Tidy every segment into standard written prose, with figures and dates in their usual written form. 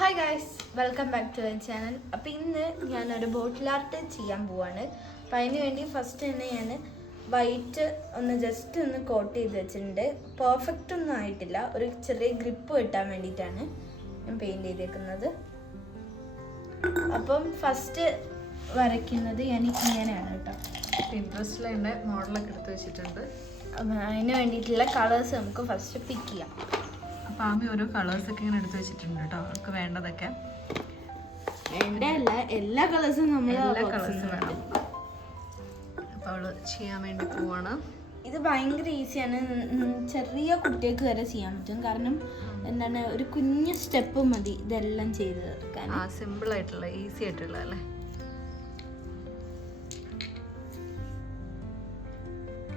Hi guys, welcome back to my channel. അപ്പോൾ ഇന്ന് ഞാനൊരു ബോട്ടിൽ ആർട്ട് ചെയ്യാൻ പോവാണ്. അപ്പം അതിന് വേണ്ടി ഫസ്റ്റ് തന്നെ ഞാൻ വൈറ്റ് ഒന്ന് ജസ്റ്റ് ഒന്ന് കോട്ട് ചെയ്ത് വെച്ചിട്ടുണ്ട്. പെർഫെക്റ്റ് ഒന്നും ആയിട്ടില്ല, ഒരു ചെറിയ ഗ്രിപ്പ് കിട്ടാൻ വേണ്ടിയിട്ടാണ് ഞാൻ പെയിൻറ് ചെയ്തേക്കുന്നത്. അപ്പം ഫസ്റ്റ് വരയ്ക്കുന്നത് ഞാൻ ഇങ്ങനെയാണ് കേട്ടോ. ഇൻട്രസ്റ്റിലെ മോഡലൊക്കെ എടുത്ത് വെച്ചിട്ടുണ്ട്. അതിന് വേണ്ടിയിട്ടുള്ള കളേഴ്സ് നമുക്ക് ഫസ്റ്റ് പിക്ക് ചെയ്യാം. അപ്പോൾ ആമി ഓരോ കളേഴ്സൊക്കെ ഇങ്ങനെ എടുത്ത് വെച്ചിട്ടുണ്ട് കേട്ടോ, അവർക്ക് വേണ്ടതൊക്കെ. വേണ്ടല്ല, എല്ലാ കളേഴ്സും നമ്മൾ എല്ലാ കളേഴ്സും വേണം. അപ്പോൾ അവള് ചെയ്യാൻ വേണ്ടി പോവാണ്. ഇത് ഭയങ്കര ഈസിയാണ്, ചെറിയ കുട്ടികൾക്ക് വരെ ചെയ്യാൻ പറ്റും. കാരണം എന്താണ്, ഒരു കുഞ്ഞു സ്റ്റെപ്പ് മതി ഇതെല്ലാം ചെയ്ത് തീർക്കാൻ. സിമ്പിൾ ആയിട്ടുള്ള, ഈസി ആയിട്ടുള്ള അല്ലേ.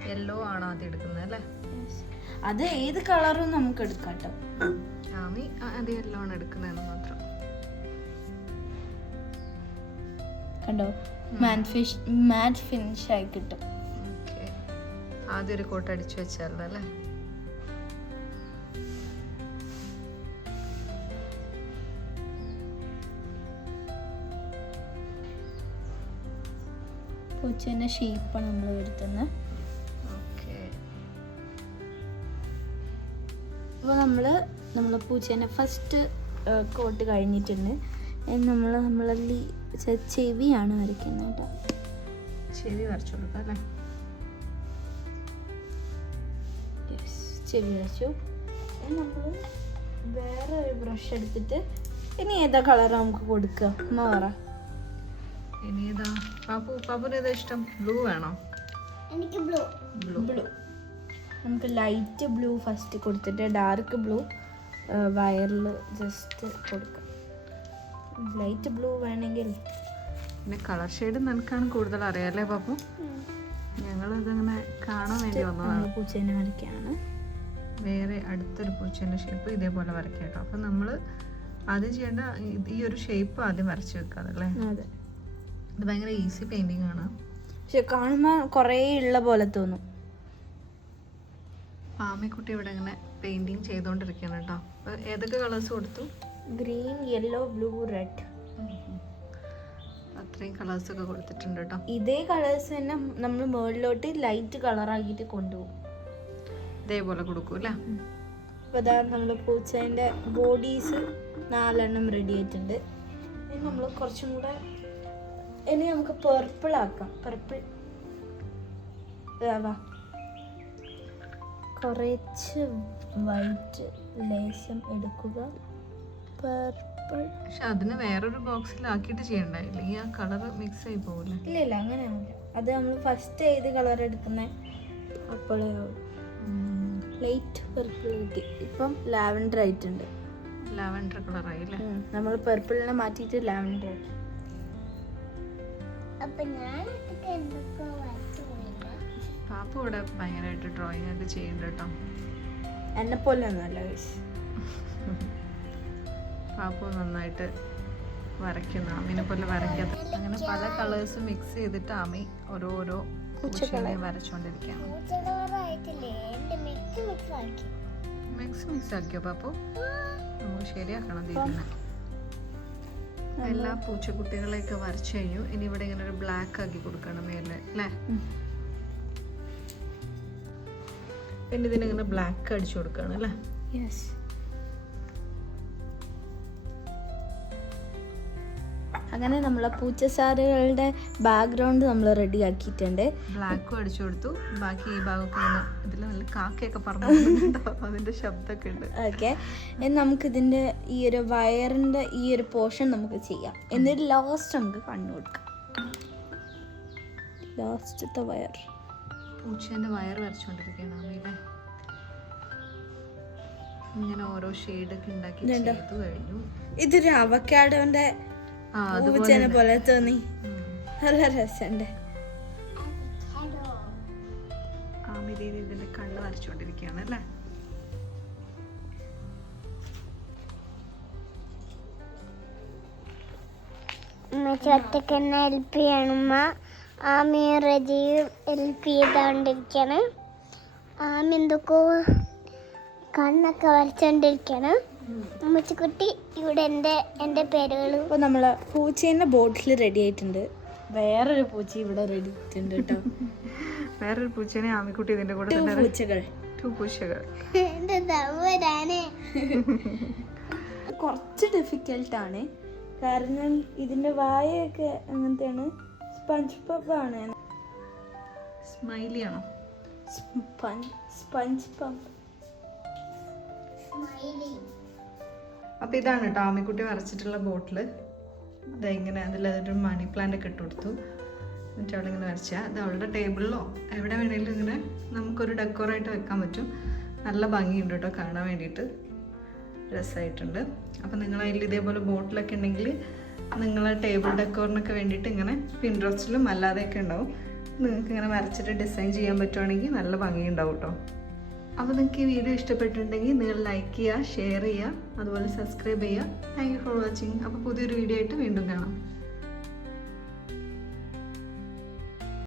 യെല്ലോ ആണ് ആദ്യം എടുക്കുന്നത് അല്ലേ? അത് ഏത് കളറും നമുക്ക് എടുക്കാം കേട്ടോ. ആമി അത് യെല്ലോ ആണ് എടുക്കുന്നതെന്ന് മാത്രം. കണ്ടോ, മാറ്റ് ഫിനിഷ് ആയി കിട്ടും. ഓക്കെ, ആദ്യം ഒരു കോട്ട് അടിച്ചു വെച്ചാലോ അല്ലേ. പൂച്ചേൻ്റെ ഷേപ്പാണ് നമ്മൾ വരുത്തുന്നത്. അപ്പോൾ നമ്മൾ പൂച്ചേനെ ഫസ്റ്റ് കോട്ട് കഴിഞ്ഞിട്ടുണ്ട്. നമ്മളീ ചെവിയാണ് വരയ്ക്കുന്നത് കേട്ടോ. ചെവി വരച്ചു കൊടുക്കാം അല്ലേ? ചെവി വരച്ചു. നമ്മൾ വേറെ ഒരു ബ്രഷ് എടുത്തിട്ട് ഇനി ഏതാ കളർ നമുക്ക് കൊടുക്കുക? അമ്മ പറ. ഇനി ഏതാ പാപ്പുന് ഏതാ ഇഷ്ടം? ബ്ലൂ വേണോ? എനിക്ക് ബ്ലൂ. നമുക്ക് ലൈറ്റ് ബ്ലൂ ഫസ്റ്റ് കൊടുത്തിട്ട് ഡാർക്ക് ബ്ലൂ വയറിൽ ജസ്റ്റ് കൊടുക്കാം. ലൈറ്റ് ബ്ലൂ വേണമെങ്കിൽ. പിന്നെ കളർ ഷെയ്ഡ് നിനക്കാണ് കൂടുതൽ അറിയാല്ലേ പാപ്പു? ഞങ്ങളതങ്ങനെ കാണാൻ വേണ്ടി വന്നതാണ്. പൂച്ചേനെ വരയ്ക്കാണ്. വേറെ അടുത്തൊരു പൂച്ചേൻ്റെ ഷേപ്പ് ഇതേപോലെ വരയ്ക്കാം കേട്ടോ. അപ്പം നമ്മൾ ആദ്യം ചെയ്യേണ്ട ഈ ഒരു ഷേപ്പ് ആദ്യം വരച്ച് വെക്കാതല്ലേ. അതെ, ഇത് ഭയങ്കര ഈസി പെയിൻറ്റിങ് ആണ്. പക്ഷെ കാണുമ്പോൾ കുറേ ഉള്ള പോലെ തോന്നും. ആമിക്കുട്ടി ഇവിടെ ഇങ്ങനെ പെയിന്റിങ് ചെയ്തുകൊണ്ടിരിക്കുകയാണ് കേട്ടോ. ഏതൊക്കെ കളേഴ്സ് കൊടുത്തു? Green, yellow, blue, red. അത്രയും കളേഴ്സ് ഒക്കെ കൊടുത്തിട്ടുണ്ട് കേട്ടോ. ഇതേ കളേഴ്സ് തന്നെ നമ്മൾ മുകളിലോട്ട് ലൈറ്റ് കളറാക്കിയിട്ട് കൊണ്ടുപോകും. ഇതേപോലെ കൊടുക്കും അല്ലേ? അപ്പോൾ അതാ നമ്മൾ പൂച്ചേൻ്റെ ബോഡീസ് 4 റെഡി ആയിട്ടുണ്ട്. ഇനി നമ്മൾ കുറച്ചും കൂടെ നമുക്ക് പർപ്പിൾ ആക്കാം. പർപ്പിൾ വാ, കുറച്ച് വൈറ്റ് ലേശം എടുക്കുക. പർപ്പിൾ. പക്ഷെ അതിന് വേറൊരു ബോക്സിലാക്കിയിട്ട് ചെയ്യണ്ടായില്ല, ഈ ആ കളർ മിക്സ് ആയി പോകില്ലേ? ഇല്ല അങ്ങനെയാവില്ല. അത് നമ്മൾ ഫസ്റ്റ് ഏത് കളർ എടുക്കുന്നത് അപ്പോഴേ ലൈറ്റ് പർപ്പിൾ കിട്ടി. ഇപ്പം ലാവൻഡർ ആയിട്ടുണ്ട്. ലാവൻഡർ കളറായി അല്ലേ? നമ്മൾ പർപ്പിളിനെ മാറ്റിയിട്ട് ലാവൻഡർ ആക്കി. പാപ്പു ഇവിടെ ഭയങ്കരമായിട്ട് ഡ്രോയിങ് ഒക്കെ ചെയ്യുന്നുണ്ട് കേട്ടോ. എന്നെ പോലെ ഒന്നുമല്ല ഗൈസ്. പാപ്പു നന്നായിട്ട് വരയ്ക്കുന്നു, ആമിനെ പോലെ വരയ്ക്കാത്ത. അങ്ങനെ പല കളേഴ്സ് മിക്സ് ചെയ്തിട്ട് ആമി ഓരോരോ പൂച്ചകളെ വരച്ചോണ്ടിരിക്കുകയാണ്. മിക്സ് ആക്കിയോ പാപ്പു? നമുക്ക് ശരിയാക്കണം ദീപിനെ. എല്ലാ പൂച്ചക്കുട്ടികളെയൊക്കെ വരച്ചു കഴിഞ്ഞു. ഇനി ഇവിടെ ഇങ്ങനെ ഒരു ബ്ലാക്ക് ആക്കി കൊടുക്കണം മേലെ അല്ലേ? പിന്നെ ഇതിനിങ്ങനെ ബ്ലാക്ക് അടിച്ചു കൊടുക്കണം അല്ലേ? യെസ്. അങ്ങനെ നമ്മളെ പൂച്ചസാറുകളുടെ ബാക്ക്ഗ്രൗണ്ട് നമ്മൾ റെഡി ആക്കിയിട്ടുണ്ട്. ബ്ലാക്കും അടിച്ചു കൊടുത്തു. ബാക്കി ഈ ഭാഗമൊക്കെ ഇങ്ങനെ ഇതിൽ നല്ല കാക്കയൊക്കെ പറഞ്ഞിട്ടുണ്ടോ, അതിന്റെ ശബ്ദമൊക്കെ ഉണ്ട്. ഓക്കെ, നമുക്കിതിൻ്റെ ഈ ഒരു വയറിൻ്റെ ഈ ഒരു പോർഷൻ നമുക്ക് ചെയ്യാം. എന്നിട്ട് ലാസ്റ്റ് നമുക്ക് കണ്ണു കൊടുക്കാം. ലാസ്റ്റത്തെ വയർ, പൂച്ചേന്റെ വയർ വരച്ചുകൊണ്ടിരിക്കുകയാണ് ആമയിലെ. ഇങ്ങനെ ഓരോ ഷെയ്ഡൊക്കെ ഉണ്ടാക്കി ചെയ്തു കഴിഞ്ഞു. ഇതൊരു അവക്കാഡോന്റെ പൂച്ചേനെ പോലെ തോന്നി, നല്ല രസമുണ്ട്. ആമി ഇതിന്റെ കണ്ണ് വരച്ചുകൊണ്ടിരിക്കുകയാണ് അല്ലേ? ഒറ്റക്കെന്നെ ഹെൽപ്പ് ചെയ്യണമ്മ. ആമി റജിയും ഹെൽപ്പ് ചെയ്തോണ്ടിരിക്കാണ്. ആമി എന്തൊക്കെയോ കണ്ണൊക്കെ വരച്ചോണ്ടിരിക്കാണ്. അമ്മച്ചിക്കുട്ടി ഇവിടെ എൻ്റെ പേരുകളും അപ്പോൾ നമ്മളെ പൂച്ചേൻ്റെ ബോട്ടിൽ റെഡി ആയിട്ടുണ്ട്. വേറൊരു പൂച്ച ഇവിടെ റെഡി ആയിട്ടുണ്ട് കേട്ടോ. വേറൊരു പൂച്ചേനെ ആമിക്കുട്ടി ഇതിന്റെ കൂടെ 2 തന്നെ പൂച്ചകൾ. 2 പൂച്ചകൾ. എൻ്റെ തവരാണ്. കുറച്ച് ഡിഫിക്കൽട്ടാണ്, കാരണം ഇതിൻ്റെ വായൊക്കെ അങ്ങനത്തെയാണ്. സ്പഞ്ച് പബ്ബാണ്. സ്മൈലി ആണോ? Sponge pub. അപ്പോൾ ഇതാണ് കേട്ടോ ആമിക്കുട്ടി വരച്ചിട്ടുള്ള ബോട്ടിൽ. ഇങ്ങനെ അതിലൊരു മണി പ്ലാന്റ് ഒക്കെ ഇട്ട് കൊടുത്തു. എന്നിട്ട് അവിടെ ഇങ്ങനെ വരച്ചാൽ അത് അവളുടെ ടേബിളിലോ എവിടെ വേണമെങ്കിലും ഇങ്ങനെ നമുക്കൊരു ഡെക്കോറായിട്ട് വെക്കാൻ പറ്റും. നല്ല ഭംഗിയുണ്ട് കേട്ടോ കാണാൻ വേണ്ടിയിട്ട്, രസമായിട്ടുണ്ട്. അപ്പോൾ നിങ്ങളതിൽ ഇതേപോലെ ബോട്ടിലൊക്കെ ഉണ്ടെങ്കിൽ നിങ്ങളെ ടേബിൾ ഡെക്കോറിനൊക്കെ വേണ്ടിയിട്ട് ഇങ്ങനെ പിൻട്രസ്റ്റിലും അല്ലാതെയൊക്കെ ഉണ്ടാവും. നിങ്ങൾക്ക് ഇങ്ങനെ വരച്ചിട്ട് ഡിസൈൻ ചെയ്യാൻ പറ്റുവാണെങ്കിൽ നല്ല ഭംഗിയുണ്ടാവും കേട്ടോ. അപ്പോൾ നിങ്ങൾക്ക് ഈ വീഡിയോ ഇഷ്ടപ്പെട്ടിട്ടുണ്ടെങ്കിൽ നിങ്ങൾ ലൈക്ക് ചെയ്യുക, ഷെയർ ചെയ്യുക, അതുപോലെ സബ്സ്ക്രൈബ് ചെയ്യുക. Thank you for watching. അപ്പോൾ പുതിയൊരു വീഡിയോ ആയിട്ട് വീണ്ടും കാണാം.